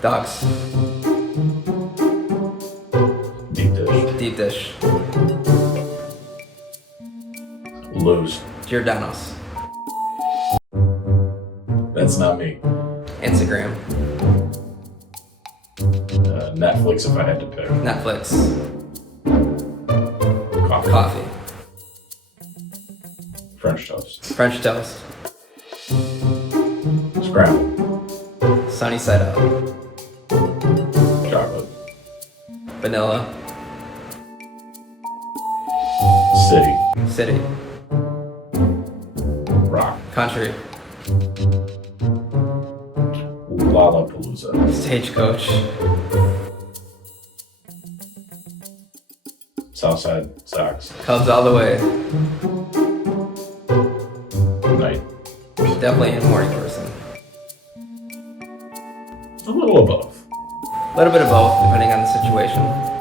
Dogs. Deep dish. Deep dish. Lowe's. Giordano's. That's not me. Instagram. Netflix if I had to pick. Netflix. Coffee. Coffee. French toast. French toast. Scramble. Sunny side up. Chocolate. Vanilla. City. City. Rock. Country. Lollapalooza. Stagecoach. Southside Sox. Cubs all the way. Night. Definitely a morning person. A little above. A little bit of both, depending on the situation.